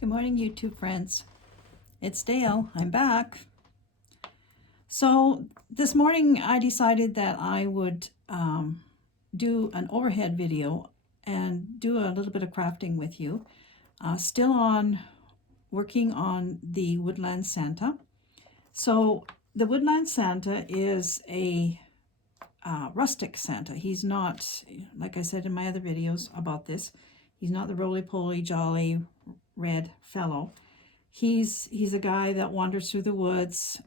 Good morning, YouTube friends. It's Dale. I'm back. So this morning I decided that I would do an overhead video and do a little bit of crafting with you. Still on working on the Woodland Santa. So the Woodland Santa is a rustic Santa. He's not, like I said in my other videos about this, he's not the roly-poly, jolly, red fellow. He's a guy that wanders through the woods.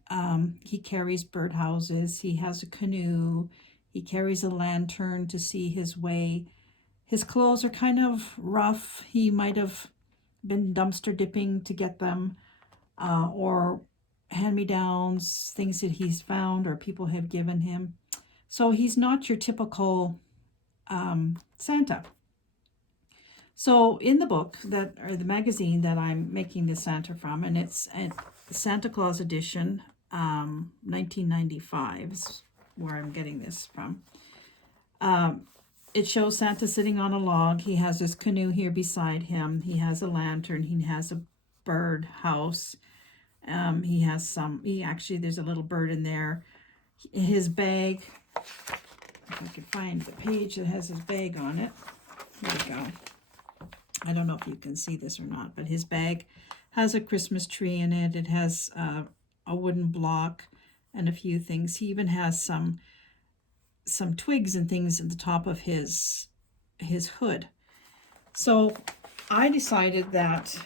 He carries birdhouses. He has a canoe. He carries a lantern to see his way. His clothes are kind of rough. He might have been dumpster dipping to get them, or hand-me-downs, things that he's found or people have given him. So he's not your typical Santa. So in the book that, or the magazine that I'm making this Santa from, and it's a Santa Claus edition, 1995 is where I'm getting this from. It shows Santa sitting on a log. He has his canoe here beside him. He has a lantern. He has a bird house. He has actually, there's a little bird in there. His bag, if I could find the page that has his bag on it. Here we go. I don't know if you can see this or not, but his bag has a Christmas tree in it. It has a wooden block and a few things. He even has some twigs and things at the top of his hood. So I decided that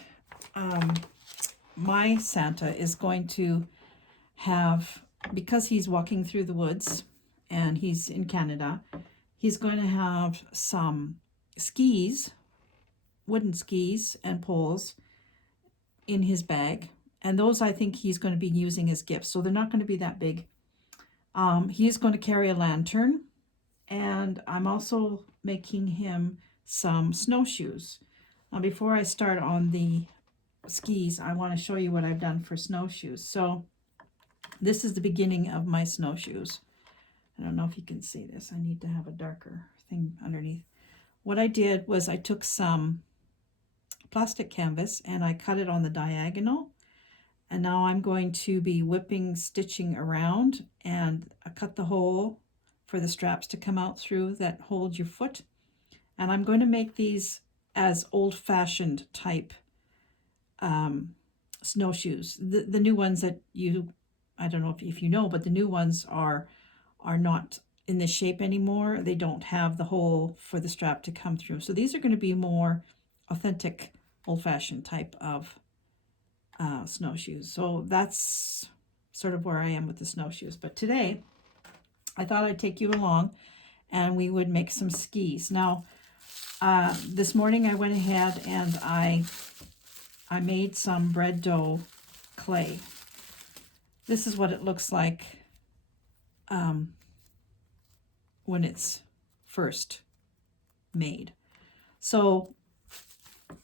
my Santa is going to have, because he's walking through the woods and he's in Canada, he's going to have some skis, wooden skis and poles in his bag, and those I think he's going to be using as gifts, so they're not going to be that big. He's going to carry a lantern, and I'm also making him some snowshoes. Now before I start on the skis, I want to show you what I've done for snowshoes. So this is the beginning of my snowshoes. I don't know if you can see this. I need to have a darker thing underneath. What I did was I took some plastic canvas and I cut it on the diagonal, and now I'm going to be stitching around, and I cut the hole for the straps to come out through that hold your foot, and I'm going to make these as old-fashioned type snowshoes. The new ones that I don't know if you know, but the new ones are not in this shape anymore. They don't have the hole for the strap to come through. So these are going to be more authentic, old-fashioned type of snowshoes. So that's sort of where I am with the snowshoes. But today, I thought I'd take you along and we would make some skis. Now, this morning I went ahead and I made some bread dough clay. This is what it looks like when it's first made. So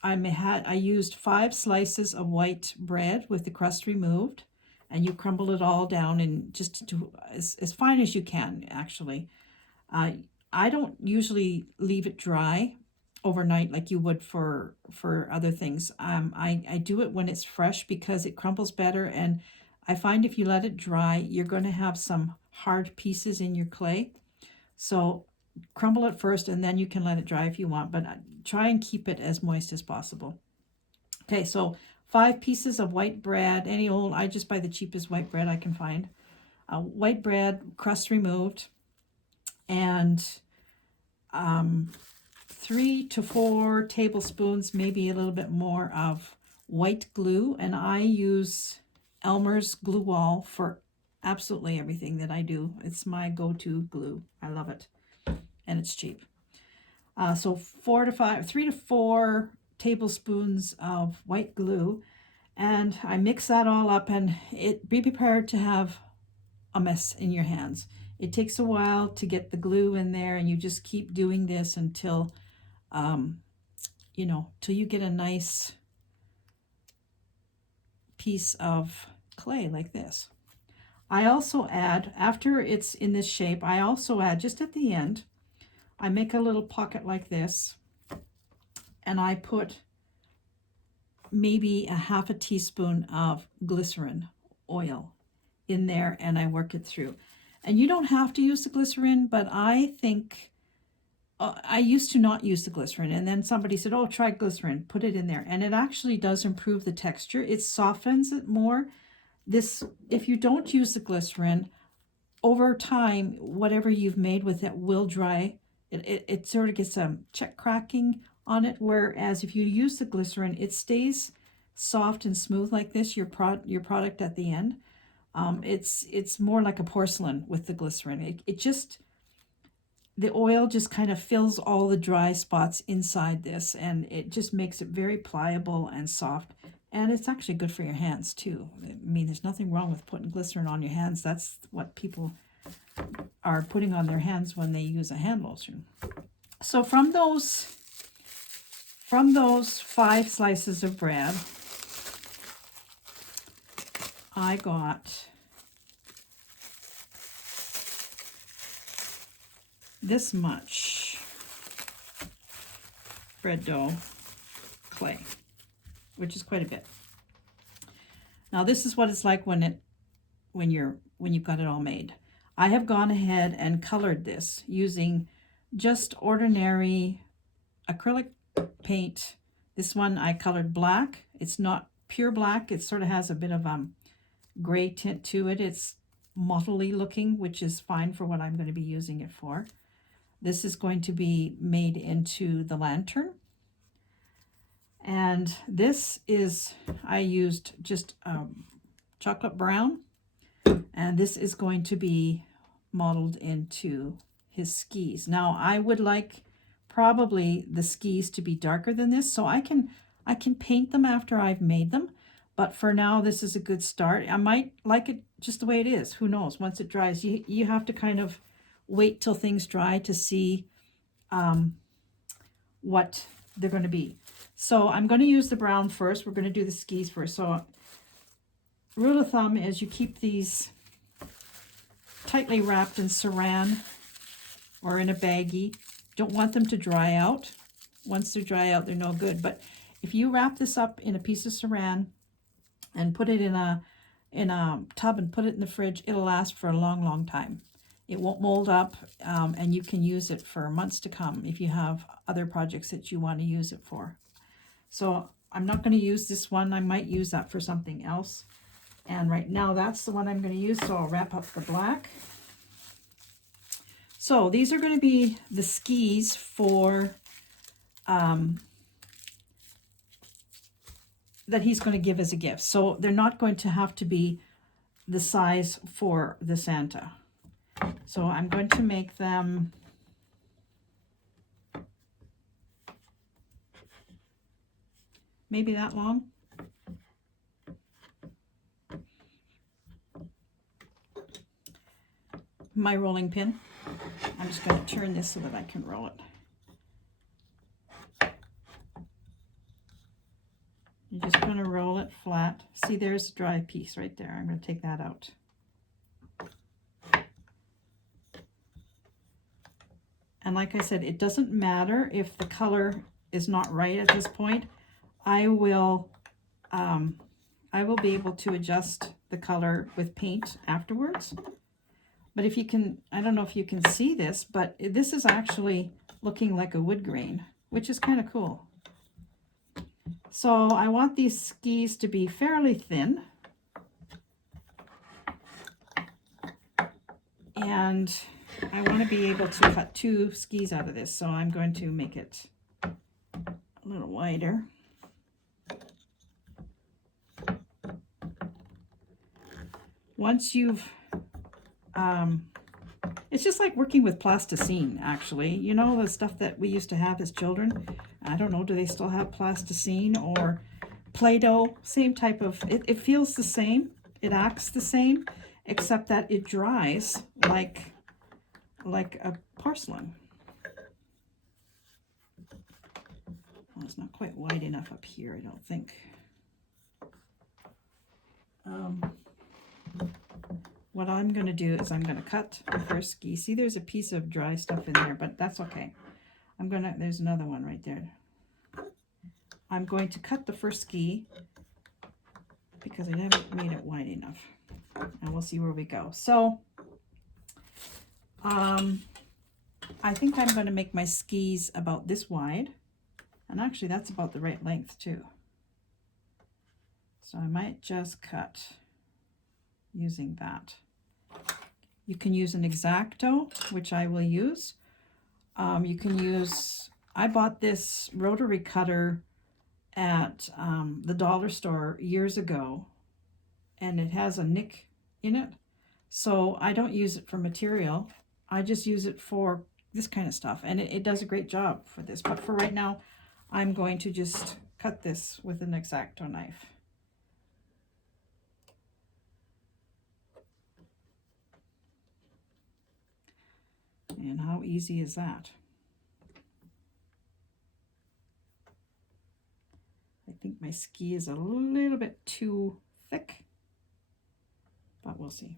I used 5 slices of white bread with the crust removed, and you crumble it all down and just to as fine as you can, actually. I don't usually leave it dry overnight like you would for other things. I do it when it's fresh because it crumbles better, and I find if you let it dry, you're going to have some hard pieces in your clay. So crumble it first, and then you can let it dry if you want, but try and keep it as moist as possible. Okay, so 5 pieces of white bread, I just buy the cheapest white bread I can find. White bread, crust removed, and 3 to 4 tablespoons, maybe a little bit more, of white glue, and I use Elmer's glue wall for absolutely everything that I do. It's my go-to glue. I love it, and it's cheap. So 3 to 4 tablespoons of white glue, and I mix that all up, and be prepared to have a mess in your hands. It takes a while to get the glue in there, and you just keep doing this until till you get a nice piece of clay like this. I also add, after it's in this shape, I also add, just at the end, I make a little pocket like this, and I put maybe a half a teaspoon of glycerin oil in there, and I work it through. And you don't have to use the glycerin, but I think I used to not use the glycerin, and then somebody said, oh, try glycerin, put it in there, and it actually does improve the texture. It softens it more. This, if you don't use the glycerin, over time, whatever you've made with it will dry. It sort of gets a check cracking on it, whereas if you use the glycerin, it stays soft and smooth like this, your product at the end. It's more like a porcelain with the glycerin. The oil just kind of fills all the dry spots inside this, and it just makes it very pliable and soft. And it's actually good for your hands too. I mean, there's nothing wrong with putting glycerin on your hands. That's what people are putting on their hands when they use a hand lotion. So from those 5 slices of bread, I got this much bread dough clay, which is quite a bit. Now this is what it's like when you've got it all made. I have gone ahead and colored this using just ordinary acrylic paint. This one I colored black. It's not pure black. It sort of has a bit of gray tint to it. It's mottly looking, which is fine for what I'm going to be using it for. This is going to be made into the lantern. And this is, I used just chocolate brown, and this is going to be modeled into his skis. Now I would like probably the skis to be darker than this, so I can paint them after I've made them, but for now this is a good start. I might like it just the way it is. Who knows? Once it dries, you have to kind of wait till things dry to see what they're going to be. So I'm going to use the brown first. We're going to do the skis first. So rule of thumb is you keep these tightly wrapped in saran or in a baggie. Don't want them to dry out. Once they dry out, they're no good. But if you wrap this up in a piece of saran and put it in a tub and put it in the fridge, it'll last for a long, long time. It won't mold up, and you can use it for months to come if you have other projects that you want to use it for. So I'm not going to use this one. I might use that for something else. And right now that's the one I'm going to use, so I'll wrap up the black. So these are going to be the skis for that he's going to give as a gift. So they're not going to have to be the size for the Santa. So I'm going to make them maybe that long. My rolling pin. I'm just going to turn this so that I can roll it. You're just going to roll it flat. See, there's a dry piece right there. I'm going to take that out. And like I said, it doesn't matter if the color is not right at this point. I will be able to adjust the color with paint afterwards. But if you can, I don't know if you can see this, but this is actually looking like a wood grain, which is kind of cool. So I want these skis to be fairly thin. And I want to be able to cut 2 skis out of this, so I'm going to make it a little wider. Once you've, it's just like working with plasticine, actually. You know, the stuff that we used to have as children. I don't know, do they still have plasticine or Play-Doh? Same type of, it feels the same. It acts the same, except that it dries like a porcelain. Well, it's not quite wide enough up here, I don't think. What I'm going to do is I'm going to cut the first ski. See, there's a piece of dry stuff in there, but that's okay. There's another one right there. I'm going to cut the first ski because I haven't made it wide enough. And we'll see where we go. So, I think I'm going to make my skis about this wide. And actually, that's about the right length, too. So I might just cut using that. You can use an X-Acto, which I will use. You can use, I bought this rotary cutter at the dollar store years ago, and it has a nick in it. So I don't use it for material. I just use it for this kind of stuff, and it does a great job for this. But for right now, I'm going to just cut this with an X-Acto knife. And how easy is that? I think my ski is a little bit too thick, but we'll see.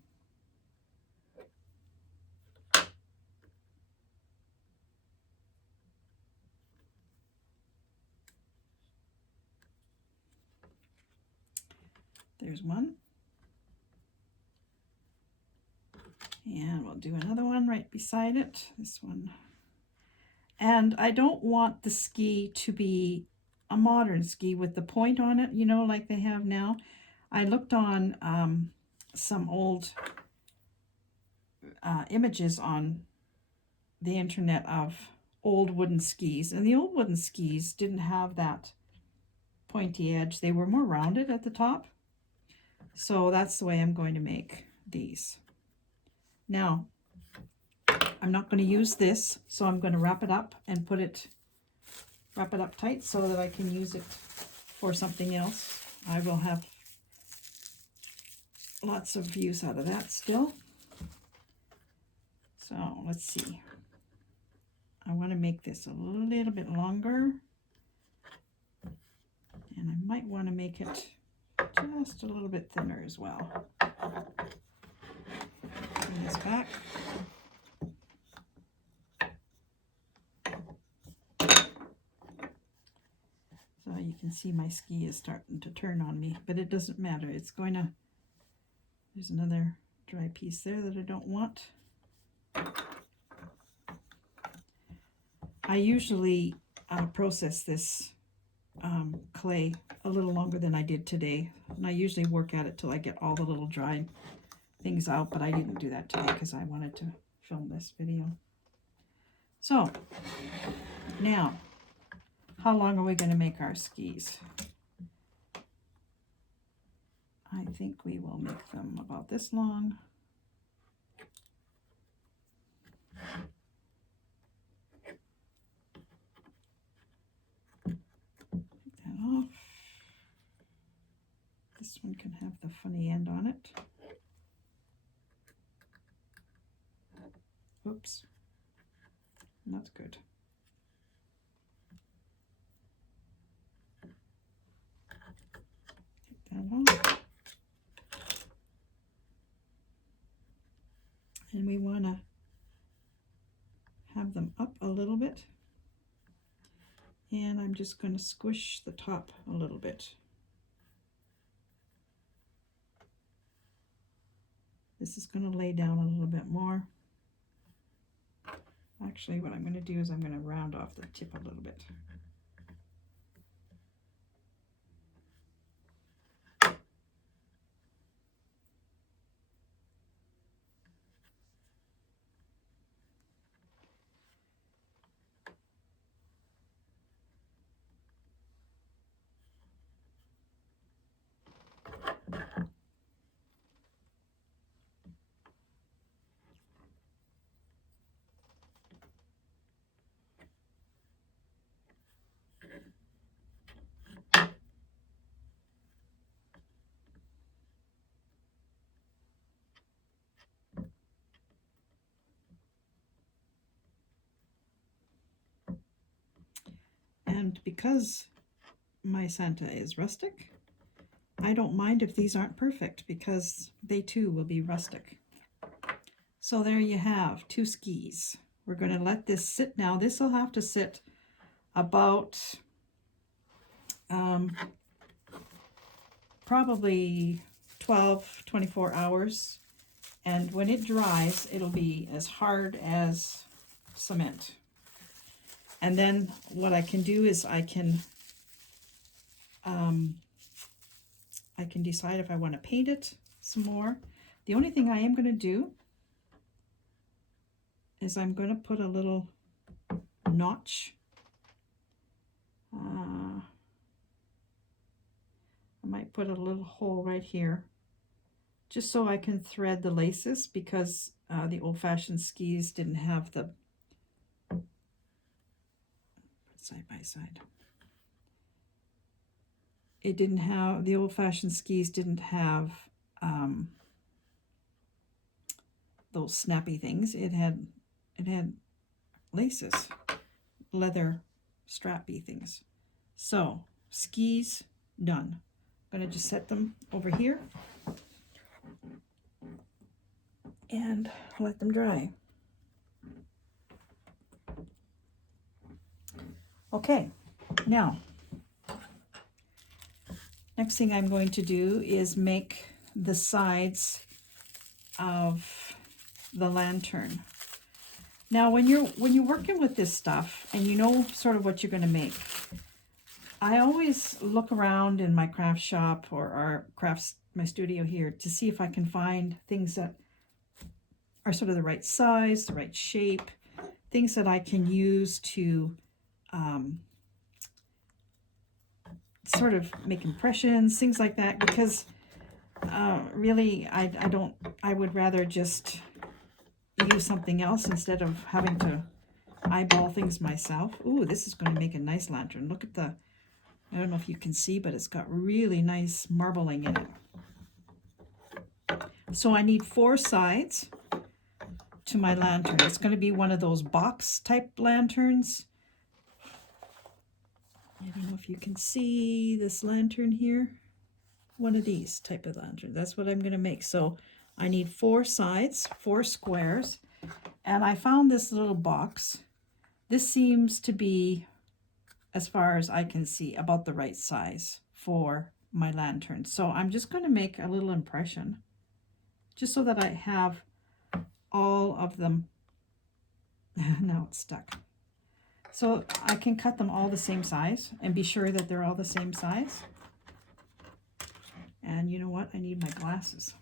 There's one. And we'll do another one right beside it, this one. And I don't want the ski to be a modern ski with the point on it, you know, like they have now. I looked on some old images on the internet of old wooden skis, and the old wooden skis didn't have that pointy edge. They were more rounded at the top. So that's the way I'm going to make these. Now, I'm not going to use this, so I'm going to wrap it up and wrap it up tight so that I can use it for something else. I will have lots of use out of that still. So let's see. I want to make this a little bit longer, and I might want to make it just a little bit thinner as well. Bring this back. So you can see my ski is starting to turn on me, but it doesn't matter. It's going to, there's another dry piece there that I don't want. I usually process this clay a little longer than I did today, and I usually work at it till I get all the little dried things out, but I didn't do that today because I wanted to film this video. So now, how long are we going to make our skis? I think we will make them about this long. Take that off. This one can have the funny end on it. Oops, not good. Take that off. And we want to have them up a little bit. And I'm just going to squish the top a little bit. This is going to lay down a little bit more. Actually, what I'm going to do is I'm going to round off the tip a little bit. And because my Santa is rustic, I don't mind if these aren't perfect because they too will be rustic. So there you have 2 skis. We're going to let this sit now. This will have to sit about probably 12, 24 hours. And when it dries, it'll be as hard as cement. And then what I can do is I can decide if I want to paint it some more. The only thing I am going to do is I'm going to put a little notch. I might put a little hole right here, just so I can thread the laces, because the old-fashioned skis didn't have the side by side. It didn't have, the old-fashioned skis didn't have those snappy things. It had laces, leather strappy things. So skis done. I'm gonna just set them over here and let them dry. Okay, now next thing I'm going to do is make the sides of the lantern. Now when you're working with this stuff and you know sort of what you're going to make, I always look around in my craft shop or my studio here to see if I can find things that are sort of the right size, the right shape, things that I can use to sort of make impressions, things like that, because really I would rather just use something else instead of having to eyeball things myself. Ooh, this is going to make a nice lantern. Look at the, I don't know if you can see, but it's got really nice marbling in it. So I need 4 sides to my lantern. It's going to be one of those box type lanterns. I don't know if you can see this lantern here. One of these type of lanterns. That's what I'm going to make. So I need 4 sides, 4 squares, and I found this little box. This seems to be, as far as I can see, about the right size for my lantern. So I'm just going to make a little impression, just so that I have all of them. Now it's stuck. So I can cut them all the same size and be sure that they're all the same size. And you know what? I need my glasses.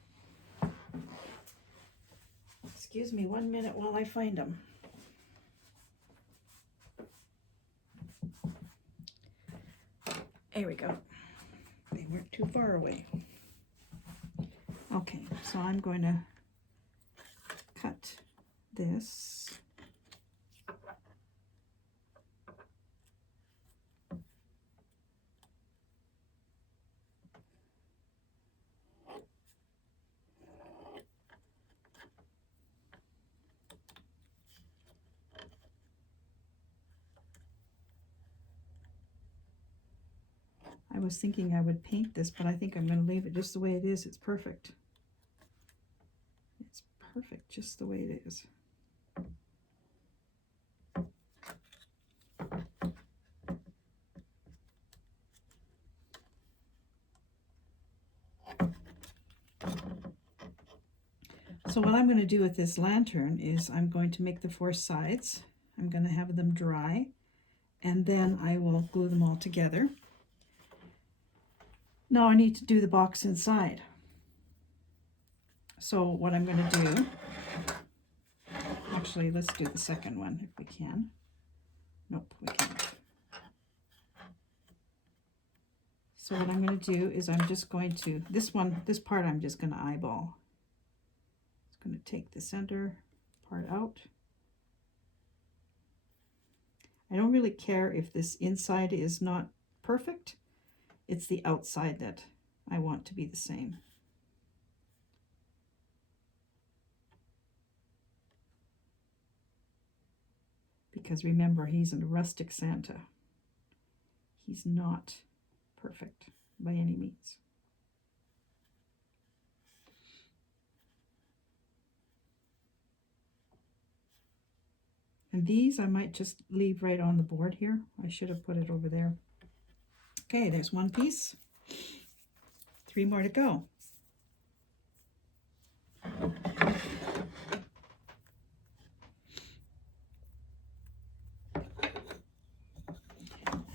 Excuse me 1 minute while I find them. There we go. They weren't too far away. Okay, so I'm going to cut this. I was thinking I would paint this, but I think I'm going to leave it just the way it is. It's perfect. It's perfect just the way it is. So what I'm going to do with this lantern is I'm going to make the 4 sides. I'm going to have them dry, and then I will glue them all together. Now I need to do the box inside. So what I'm going to do, actually let's do the second one if we can. Nope, we can't. So what I'm going to do is I'm just going to, this part I'm just going to eyeball. It's going to take the center part out. I don't really care if this inside is not perfect. It's the outside that I want to be the same. Because remember, he's a rustic Santa. He's not perfect by any means. And these I might just leave right on the board here. I should have put it over there. Okay, there's one piece. 3 more to go.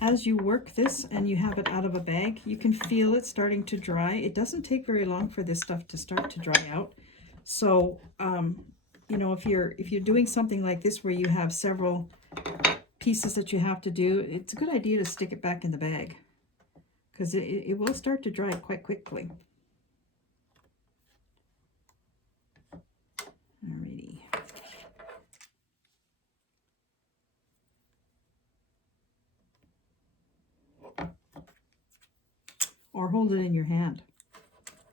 As you work this and you have it out of a bag, you can feel it starting to dry. It doesn't take very long for this stuff to start to dry out. So, you know, if you're doing something like this where you have several pieces that you have to do, it's a good idea to stick it back in the bag because it will start to dry quite quickly. Alrighty. Or hold it in your hand.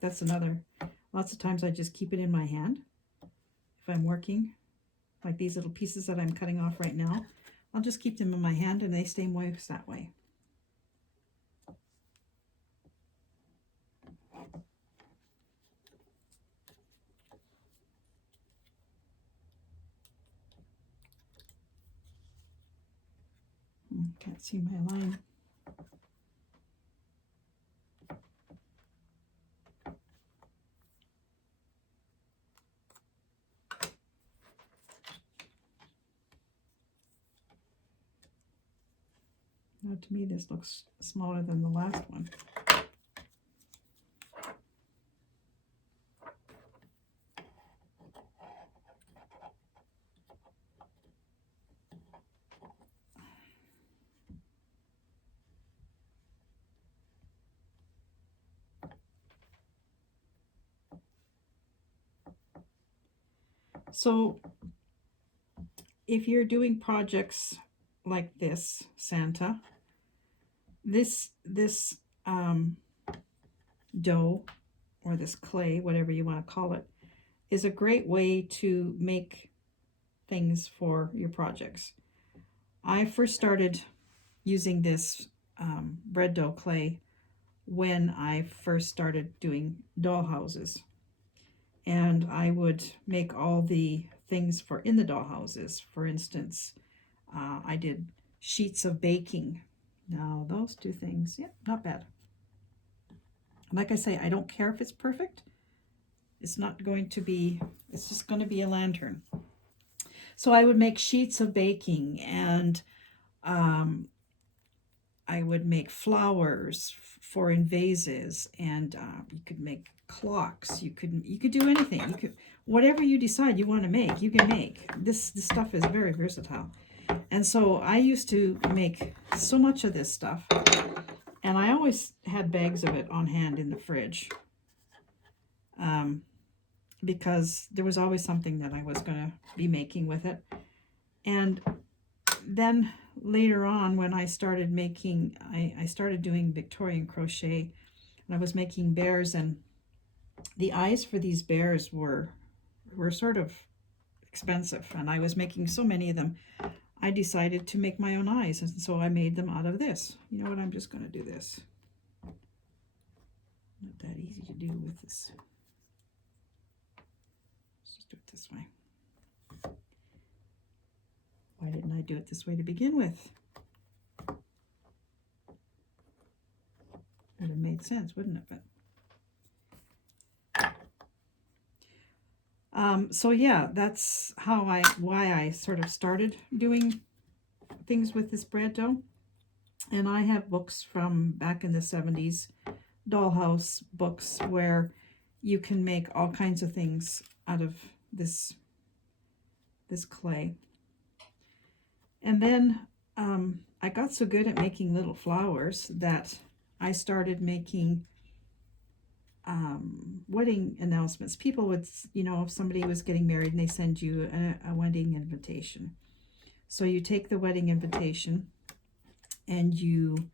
That's another. Lots of times I just keep it in my hand if I'm working. Like these little pieces that I'm cutting off right now. I'll just keep them in my hand and they stay moist that way. Can't see my line. Now to me this looks smaller than the last one. So if you're doing projects like this, Santa, this dough or this clay, whatever you want to call it, is a great way to make things for your projects. I first started using this bread dough clay when I first started doing doll houses. And I would make all the things for in the doll houses. For instance, I did sheets of baking. Now those two things, yeah, not bad. Like I say, I don't care if it's perfect. It's not going to be, it's just going to be a lantern. So I would make sheets of baking, and I would make flowers for in vases, and you could make clocks. You could do anything. You could, whatever you decide you want to make, you can make. This stuff is very versatile. And so I used to make so much of this stuff, and I always had bags of it on hand in the fridge, because there was always something that I was going to be making with it. And then later on, when I started making, I started doing Victorian crochet, and I was making bears, and the eyes for these bears were sort of expensive, and I was making so many of them, I decided to make my own eyes, and so I made them out of this. You know what, I'm just going to do this. Not that easy to do with this. Let's just do it this way. Why didn't I do it this way to begin with? Would have made sense, wouldn't it? But so yeah, that's why I sort of started doing things with this bread dough. And I have books from back in the 70s, dollhouse books, where you can make all kinds of things out of this clay. And then I got so good at making little flowers that I started making wedding announcements. People would, you know, if somebody was getting married and they send you a wedding invitation. So you take the wedding invitation and you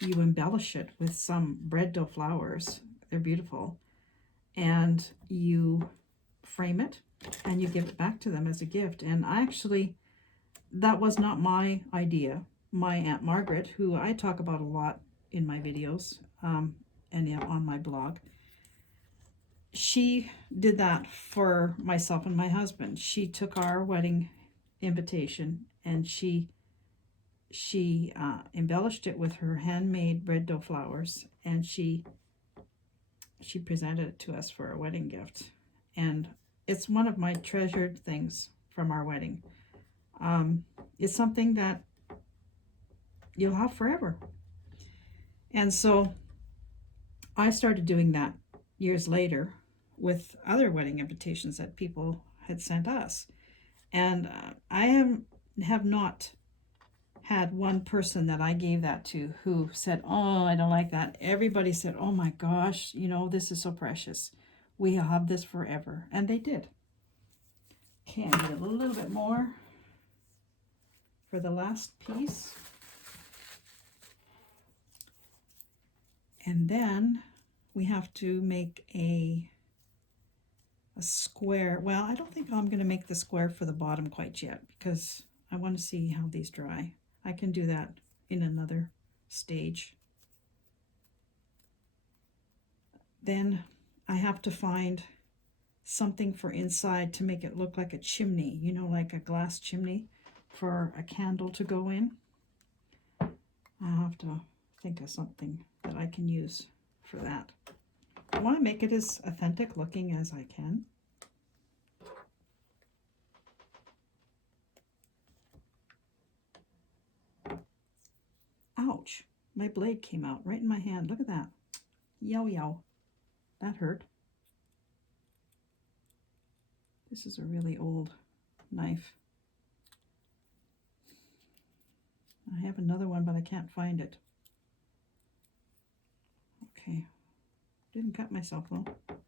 embellish it with some bread dough flowers. They're beautiful. And you frame it and you give it back to them as a gift. And that was not my idea. My Aunt Margaret, who I talk about a lot in my videos and on my blog, she did that for myself and my husband. She took our wedding invitation and she she embellished it with her handmade bread dough flowers, and she presented it to us for a wedding gift. And it's one of my treasured things from our wedding. It's something that you'll have forever. And so I started doing that years later with other wedding invitations that people had sent us. And I have not had one person that I gave that to who said, "Oh, I don't like that." Everybody said, "Oh my gosh, this is so precious. We'll have this forever." And they did. Okay, I need a little bit more for the last piece. And then we have to make a square. Well, I don't think I'm going to make the square for the bottom quite yet because I want to see how these dry. I can do that in another stage. Then I have to find something for inside to make it look like a chimney, like a glass chimney for a candle to go in. I'll have to think of something that I can use for that. I want to make it as authentic looking as I can. Ouch, my blade came out right in my hand. Look at that. Yow yow. That hurt. This is a really old knife. I have another one, but I can't find it. Okay. Didn't cut myself though. Okay,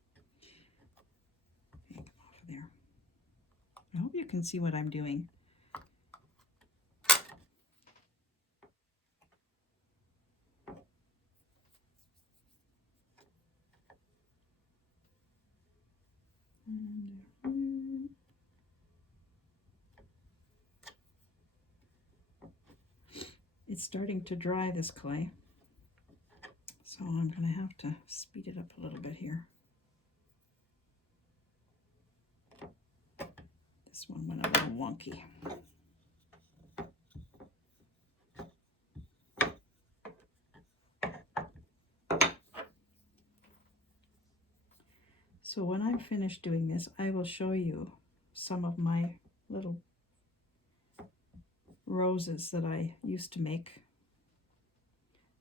come off of there. I hope you can see what I'm doing. It's starting to dry, this clay, so I'm going to have to speed it up a little bit here. This one went a little wonky. So when I'm finished doing this, I will show you some of my little roses that I used to make.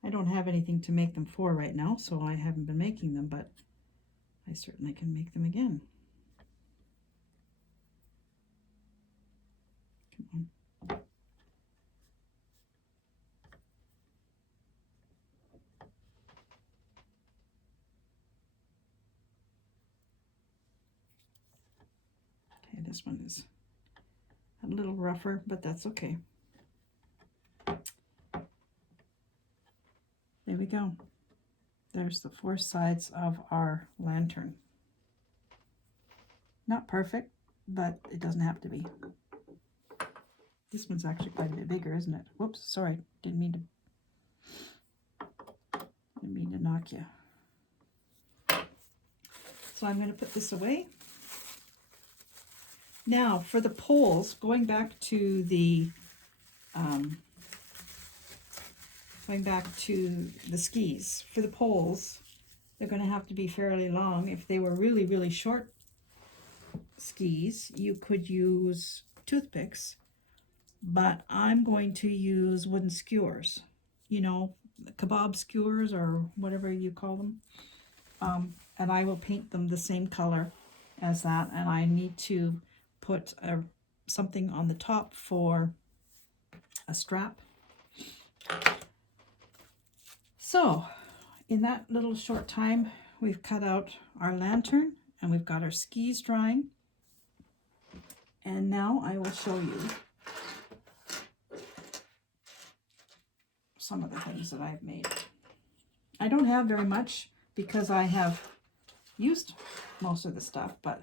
I don't have anything to make them for right now, so I haven't been making them, but I certainly can make them again. Come on. Okay, this one is a little rougher, but that's okay. There we go. There's the 4 sides of our lantern. Not perfect, but it doesn't have to be. This one's actually quite a bit bigger, isn't it? Whoops, sorry, didn't mean to knock you. So I'm going to put this away. Now for the poles, going back to the skis. For the poles, they're going to have to be fairly long. If they were really, really short skis, you could use toothpicks, but I'm going to use wooden skewers, kebab skewers or whatever you call them. And I will paint them the same color as that, and I need to put something on the top for a strap. So in that little short time, we've cut out our lantern and we've got our skis drying. And now I will show you some of the things that I've made. I don't have very much because I have used most of the stuff, but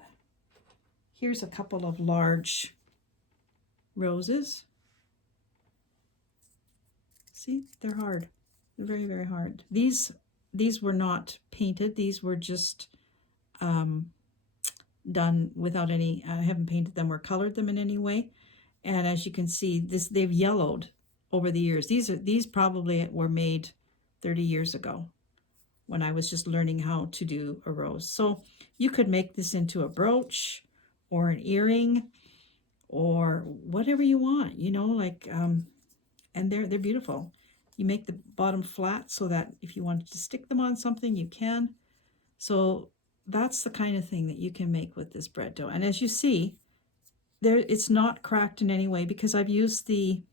here's a couple of large roses. See, they're hard. They're very, very hard. These were not painted. These were just done without any, I haven't painted them or colored them in any way. And as you can see, they've yellowed over the years. These probably were made 30 years ago when I was just learning how to do a rose. So you could make this into a brooch or an earring or whatever you want, you know, like, and they're beautiful. You make the bottom flat so that if you wanted to stick them on something, you can. So that's the kind of thing that you can make with this bread dough. And as you see, there, it's not cracked in any way because I've used the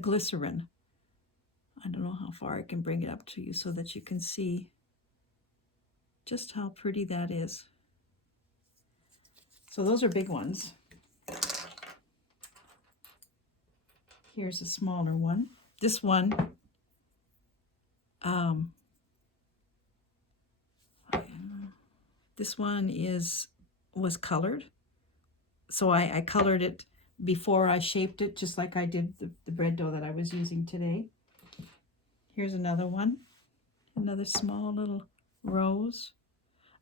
glycerin. I don't know how far I can bring it up to you so that you can see just how pretty that is. So those are big ones. Here's a smaller one. This one, this one was colored. So I colored it before I shaped it, just like I did the bread dough that I was using today. Here's another one, another small little rose.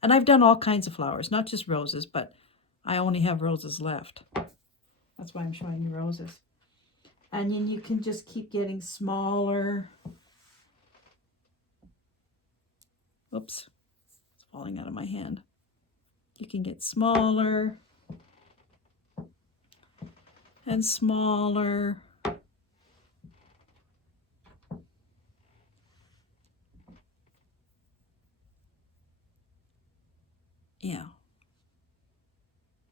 And I've done all kinds of flowers, not just roses, but I only have roses left. That's why I'm showing you roses. And then you can just keep getting smaller. Oops, it's falling out of my hand. You can get smaller and smaller. Yeah,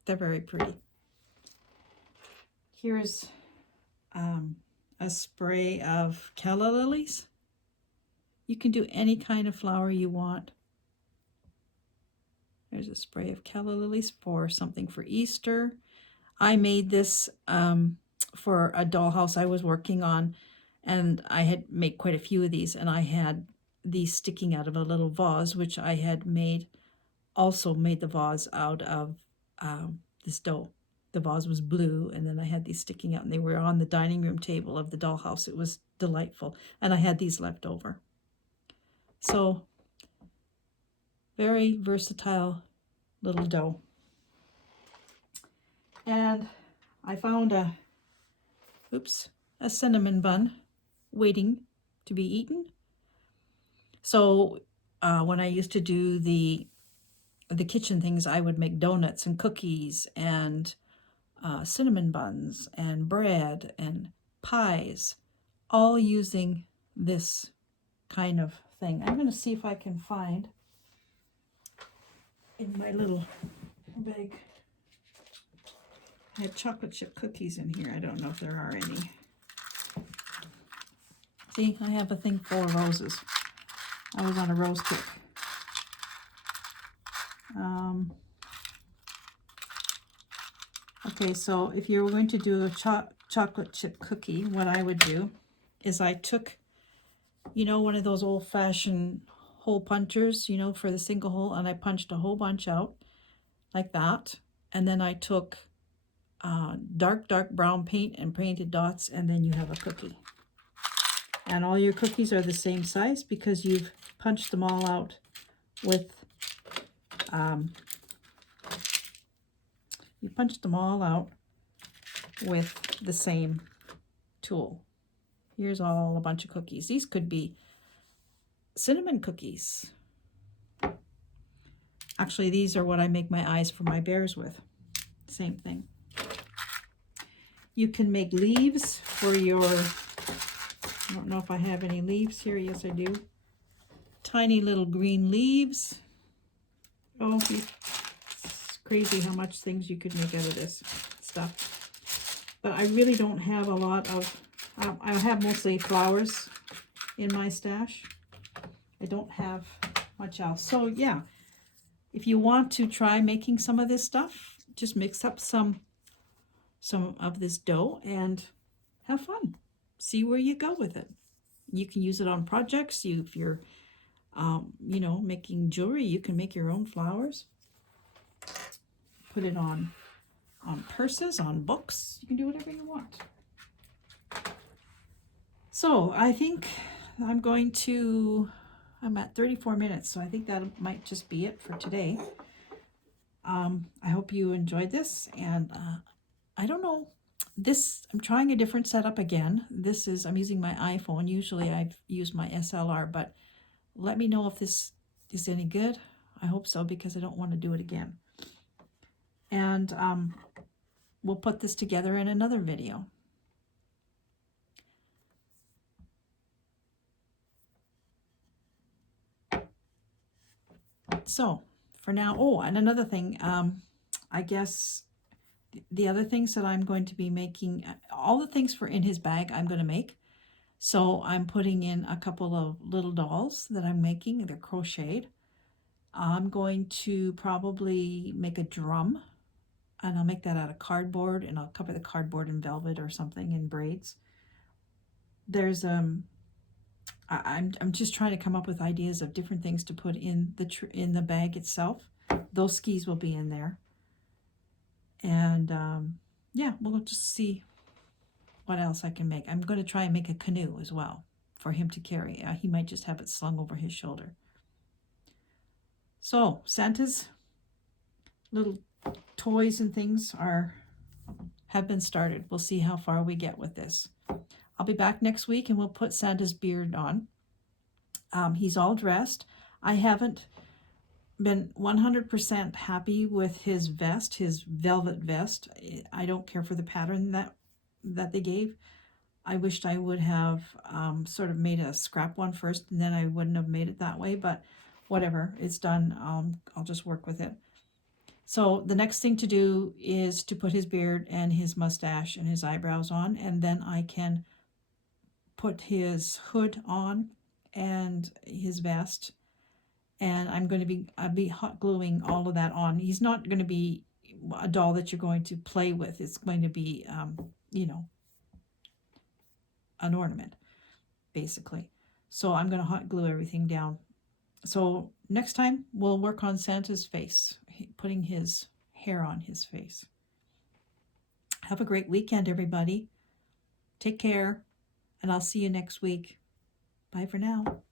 they're very pretty. Here's a spray of calla lilies. You can do any kind of flower you want. There's a spray of calla lilies for something for Easter. I made this for a dollhouse I was working on, and I had made quite a few of these, and I had these sticking out of a little vase, which I had also made the vase out of this dough. The vase was blue, and then I had these sticking out, and they were on the dining room table of the dollhouse. It was delightful, and I had these left over. So, very versatile little dough. And I found a cinnamon bun waiting to be eaten. So when I used to do the kitchen things, I would make donuts and cookies and cinnamon buns and bread and pies, all using this kind of thing. I'm going to see if I can find in my little bag. I had chocolate chip cookies in here. I don't know if there are any. See, I have a thing full of roses. I was on a rose kick. Okay, so if you're going to do a chocolate chip cookie, what I would do is I took, you know, one of those old-fashioned hole punchers, you know, for the single hole, and I punched a whole bunch out like that. And then I took dark brown paint and painted dots, and then you have a cookie. And all your cookies are the same size because you've punched them all out with the same tool. Here's a bunch of cookies. These could be cinnamon cookies. Actually, these are what I make my eyes for my bears with. Same thing. You can make leaves for your, I don't know if I have any leaves here. Yes, I do. Tiny little green leaves. Oh, it's crazy how much things you could make out of this stuff. But I really don't have a lot of, I have mostly flowers in my stash. I don't have much else. So yeah, if you want to try making some of this stuff, just mix up some of this dough and have fun. See where you go with it. You can use it on projects. If you're, you know, making jewelry, you can make your own flowers. Put it on purses, on books. You can do whatever you want. So I think I'm at 34 minutes, so I think that might just be it for today. I hope you enjoyed this, and I don't know. I'm trying a different setup again. I'm using my iPhone. Usually I've used my SLR, but let me know if this is any good. I hope so, because I don't want to do it again. And we'll put this together in another video. So for now, oh, and another thing, I guess the other things that I'm going to be making, all the things for in his bag I'm going to make. So I'm putting in a couple of little dolls that I'm making. They're crocheted. I'm going to probably make a drum, and I'll make that out of cardboard, and I'll cover the cardboard in velvet or something in braids. There's I'm just trying to come up with ideas of different things to put in the bag itself. Those skis will be in there, and yeah, we'll just see what else I can make. I'm going to try and make a canoe as well for him to carry. He might just have it slung over his shoulder. So Santa's little toys and things have been started. We'll see how far we get with this. I'll be back next week and we'll put Santa's beard on. He's all dressed. I haven't been 100% happy with his vest, his velvet vest. I don't care for the pattern that they gave. I wished I would have sort of made a scrap one first, and then I wouldn't have made it that way, but whatever, it's done. I'll just work with it. So the next thing to do is to put his beard and his mustache and his eyebrows on, and then I can put his hood on and his vest, and I'll be hot gluing all of that on. He's not going to be a doll that you're going to play with. It's going to be, an ornament, basically. So I'm going to hot glue everything down. So next time we'll work on Santa's face, putting his hair on his face. Have a great weekend, everybody. Take care, and I'll see you next week. Bye for now.